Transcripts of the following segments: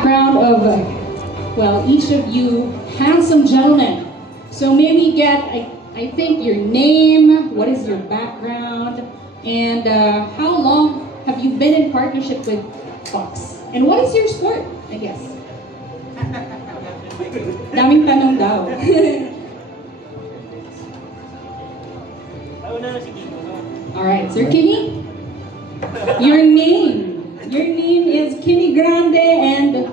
background of, well, each of you handsome gentlemen. So may we get, I think, your name, what is your background, and how long have you been in partnership with Fox? And what is your sport, I guess? Daming tanong daw. Alright, Sir Kimmy, your name. Your name is Kimmy Grande, and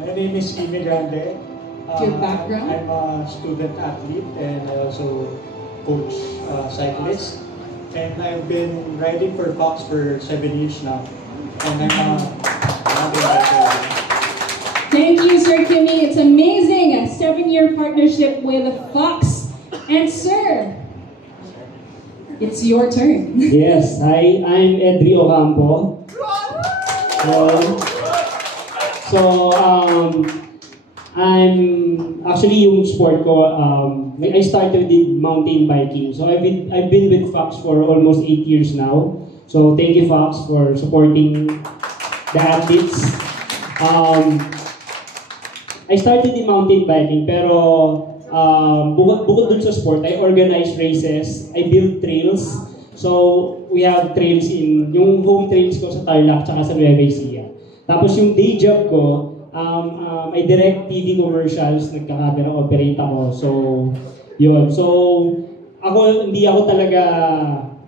my name is Kimmy Grande. Your background? I'm a student athlete and I also coach cyclists. And I've been riding for Fox for 7 years now. And I'm a mountain biker. Thank you, Sir Kimmy. It's amazing. A 7-year partnership with Fox. And Sir, it's your turn. Yes, hi, I'm Edri Ocampo. I'm actually yung sport ko, I started with mountain biking. So I've been with Fox for almost 8 years now. So thank you, Fox, for supporting the athletes. I started in mountain biking, pero bukod dun sa sport, I organize races, I build trails. So we have trails yung home trails ko sa Tarlac tsaka sa Nueva Ecija. Tapos yung day job ko, I direct TV commercials, nagka-camera operate ako. So, yun. So, hindi ako talaga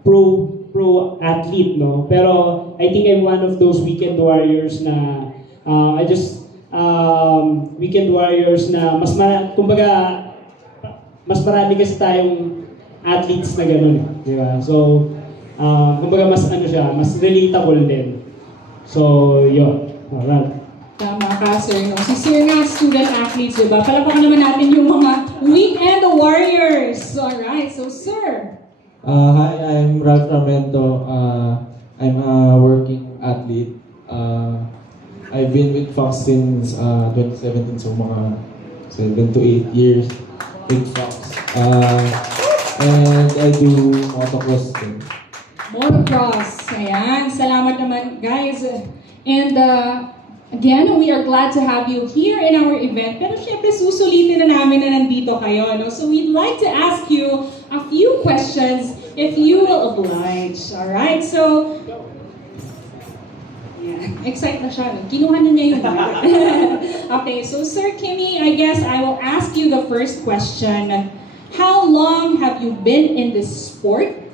pro athlete, no? Pero, I think I'm one of those weekend warriors na, weekend warriors na mas marami kasi tayong athletes na gano'n, di ba? So, kumbaga mas relatable din. So, yun. Alright. Tama ka, Sir. No? Si Sir nga, student athletes, diba? Palapakan naman natin yung mga weekend warriors. Alright, so Sir. Hi, I'm Ralph Ramento. I'm a working athlete. I've been with Fox since 2017, so mga 7 to 8 years with Fox. And I do motocross din. Motocross. Ayan. Salamat naman, guys. And again, we are glad to have you here in our event. Pero syempre, susulitin na namin na nandito kayo. No? So we'd like to ask you a few questions if you will oblige. Alright? So, yeah. Excite na siya. Kinuha na niya yung bag. Okay, so Sir Kimmy, I guess I will ask you the first question. How long have you been in this sport?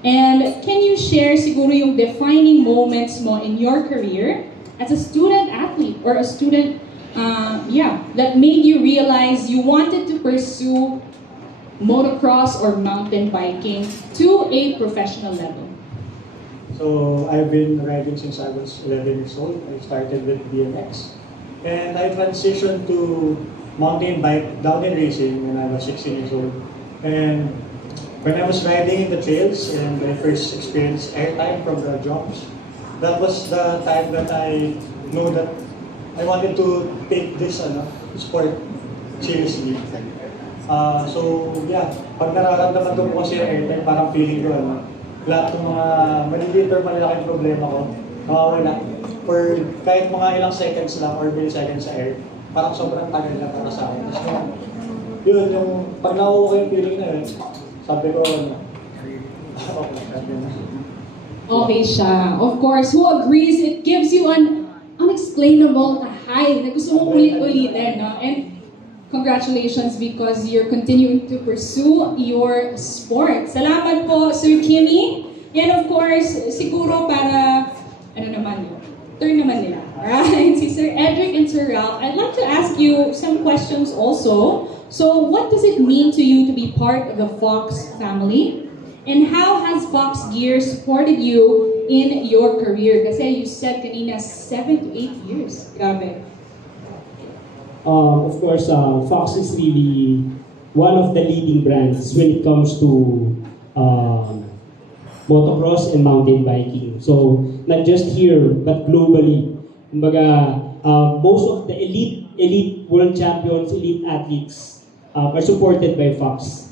And can you share siguro yung defining moments mo in your career as a student athlete or a student, that made you realize you wanted to pursue motocross or mountain biking to a professional level? So I've been riding since I was 11 years old. I started with BMX. And I transitioned to mountain bike downhill racing when I was 16 years old. And when I was riding in the trails and I first experienced airtime from the jumps, that was the time that I know that I wanted to take this sport seriously. So yeah, pag nararamdaman ko po kasi yung airtime, parang feeling ko lahat ng mga maliliit or malalaking problema ko, nawawala. For kahit mga ilang seconds lang or milliseconds sa air, parang sobrang tagal na para sa akin. So, yun, yung pag nakuha ko yung feeling na yun, sabi ko, okay siya. Of course, who agrees it gives you an unexplainable high na gusto mong ulit-ulitin, no? And congratulations because you're continuing to pursue your sport. Salamat po, Sir Kimmy. And of course, siguro para, turn naman nila. Alright, si Sir Edric and Sir Ralph, I'd like to ask you some questions also. So, what does it mean to you to be part of the Fox family? And how has Fox Gear supported you in your career? Kasi you said kanina 7 to 8 years. Grabe. Of course, Fox is really one of the leading brands when it comes to motocross and mountain biking. So, not just here, but globally. Kumbaga, most of the elite world champions, elite athletes are supported by Fox.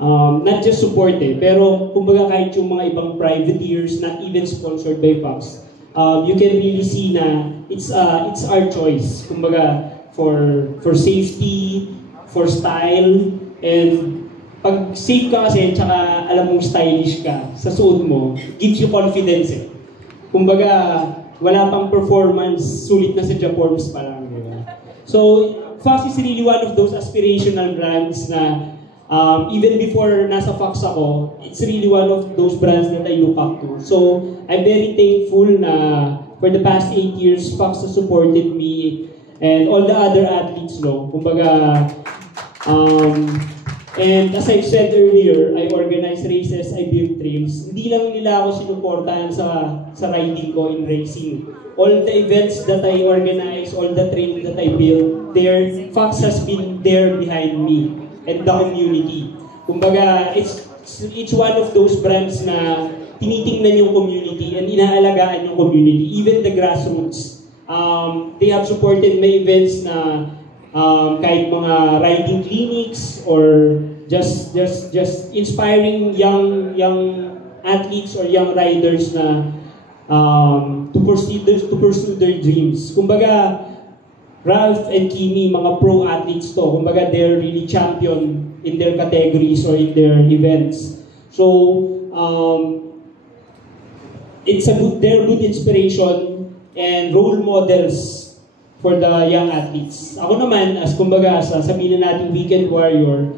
Not just supported, pero kumbaga kahit yung mga ibang privateers, not even sponsored by Fox, you can really see na it's our choice. Kumbaga, for safety, for style, and pag safe ka kasi, tsaka alam mong stylish ka sa suot mo, gives you confidence eh. Kumbaga, wala pang performance, sulit na sa Japorms pa lang. Diba? So, Fox is really one of those aspirational brands na even before nasa Fox ako, it's really one of those brands that I look up to. So, I'm very thankful na for the past 8 years, Fox has supported me and all the other athletes, no? Kumbaga, and as I've said earlier, I organize races, I build trails. Hindi lang nila ako sinuportahan sa riding ko in racing. All the events that I organize, all the trails that I build, Fox has been there behind me and the community. Kumbaga, it's one of those brands na tinitingnan yung community and inaalagaan yung community, even the grassroots. They have supported my events na kahit mga riding clinics or just inspiring young athletes or young riders na to pursue their dreams. Kumbaga, Ralph and Kimi, mga pro athletes to. Kumbaga, they're really champion in their categories or in their events. So, they're good inspiration and role models for the young athletes. Ako naman, kumbaga, sabihin na natin weekend warrior,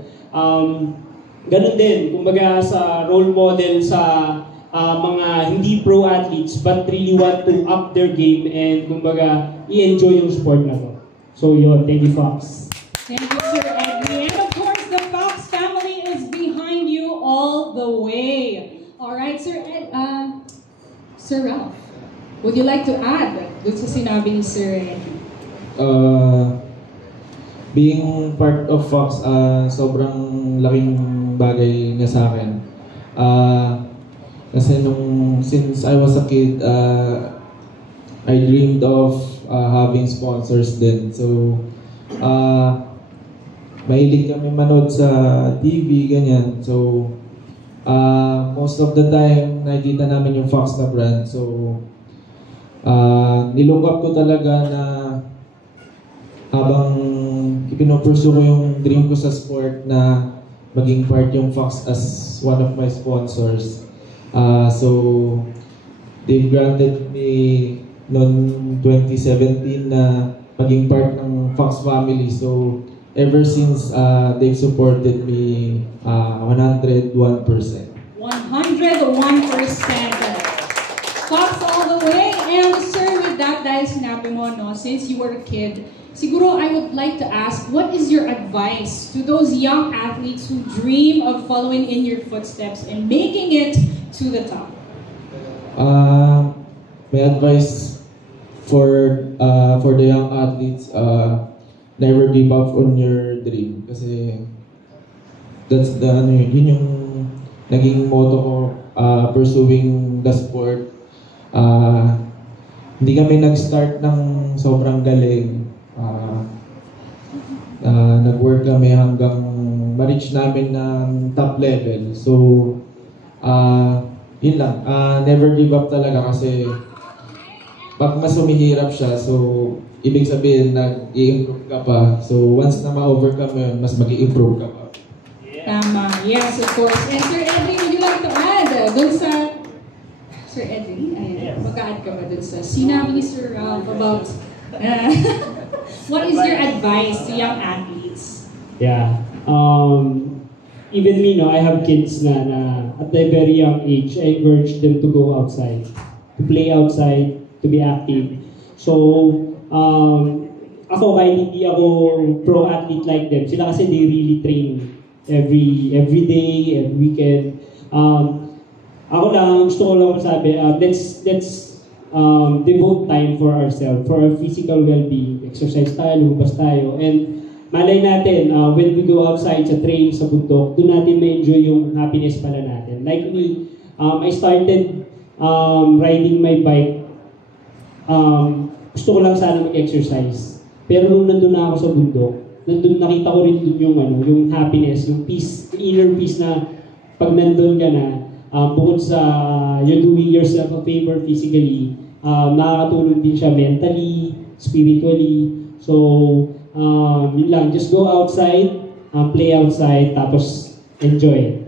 ganun din, kumbaga sa role model sa mga hindi pro athletes but really want to up their game and kumbaga i-enjoy yung sport na to. So yun, thank you Fox. Thank you, Sir Edwin. And of course, the Fox family is behind you all the way. Alright, Sir Ralph, would you like to add dun sa sinabi ni Sir Edwin? Being part of Fox, sobrang laking bagay niya sa akin. Kasi since I was a kid, I dreamed of having sponsors din. So, mahilig kami manood sa TV, ganyan. So, most of the time, nakikita namin yung Fox na brand. So, nilook up ko talaga na habang ipinopursue ko yung dream ko sa sport na maging part yung Fox as one of my sponsors. So, they've granted me noong 2017 na maging part ng Fox family. So, ever since, they've supported me 101%. 101%. Fox all the way. And sir, with that, dahil sinabi mo, no, since you were a kid, siguro I would like to ask, what is your advice to those young athletes who dream of following in your footsteps and making it to the top? My advice for the young athletes, never give up on your dream. Kasi that's yun yung naging motto ko pursuing the sport. Hindi kami nag-start ng sobrang galing. Nag-work kami hanggang ma-reach namin ng top level. So, yun lang. Never give up talaga kasi pag mas humihirap siya, so ibig sabihin nag-i-improve ka pa. So, once na ma-overcome yun, mas mag-i-improve ka pa. Tama. Yes, of course. And Sir Edwin, would you like to add dun sa... Sir Edwin, mag-add ka ba dun sa sinabi ni Sir Ralph about... what is your advice to young athletes? Yeah. Even me, no, I have kids na at a very young age, I encourage them to go outside, to play outside, to be active. So, ako kahit hindi ako pro athlete like them, sila kasi they really train every day, every weekend. Ako lang, gusto ko lang masabi, let's devote time for ourselves, for our physical well-being. Exercise tayo, lumabas tayo, and malay natin, when we go outside sa trail, sa bundok, doon natin ma-enjoy yung happiness pala natin. Like me, I started riding my bike. Gusto ko lang sana mag-exercise. Pero nung nandun na ako sa bundok, nakita ko rin dun yung happiness, yung peace, yung inner peace na pag nandun ka na, bukod sa you're doing yourself a favor physically, Nakakatulong din siya mentally, spiritually. So, yun lang. Just go outside, play outside, tapos enjoy.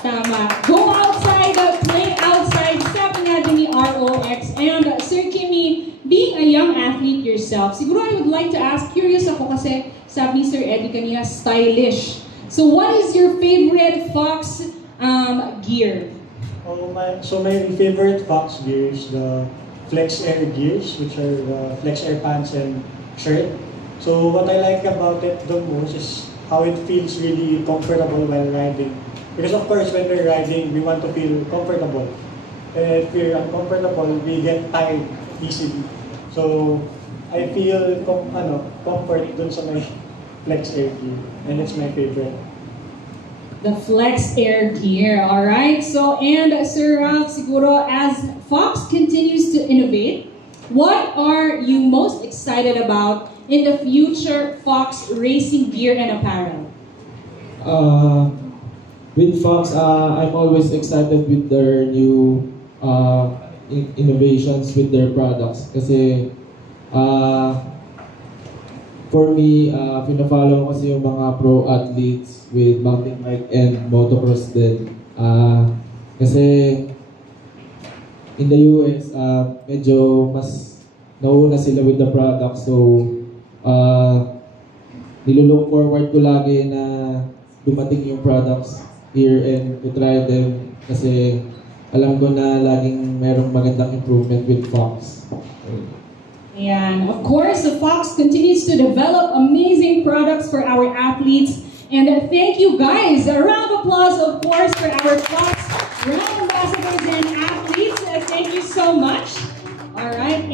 Tama. Go outside, play outside, sabi nga din ni ROX. And Sir Kimmy, being a young athlete yourself, siguro I would like to ask, curious ako kasi sabi ni Sir Eddie kanina, stylish. So what is your favorite Fox gear? So my favorite Fox gear is the Flex Air gears, which are the Flex Air pants and shirt. So what I like about it the most is how it feels really comfortable while riding. Because of course, when we're riding, we want to feel comfortable. And if we're uncomfortable, we get tired easily. So I feel comfort dun sa my Flex Air gear, and it's my favorite. The Flex Air gear, all right. So, and Sir Ralph, siguro as Fox continues to innovate, what are you most excited about in the future Fox racing gear and apparel? With Fox, I'm always excited with their new innovations with their products. Kasi for me, pina-follow kasi yung mga pro athletes with mountain bike and motocross din. Kasi in the US, medyo mas nauna sila with the product. So, nilulook forward ko lagi na dumating yung products here and to try them kasi alam ko na laging merong magandang improvement with Fox. And of course, the Fox continues to develop amazing products for our athletes. And thank you guys. A round of applause, of course, for our Fox brand ambassadors and athletes. Thank you so much. All right.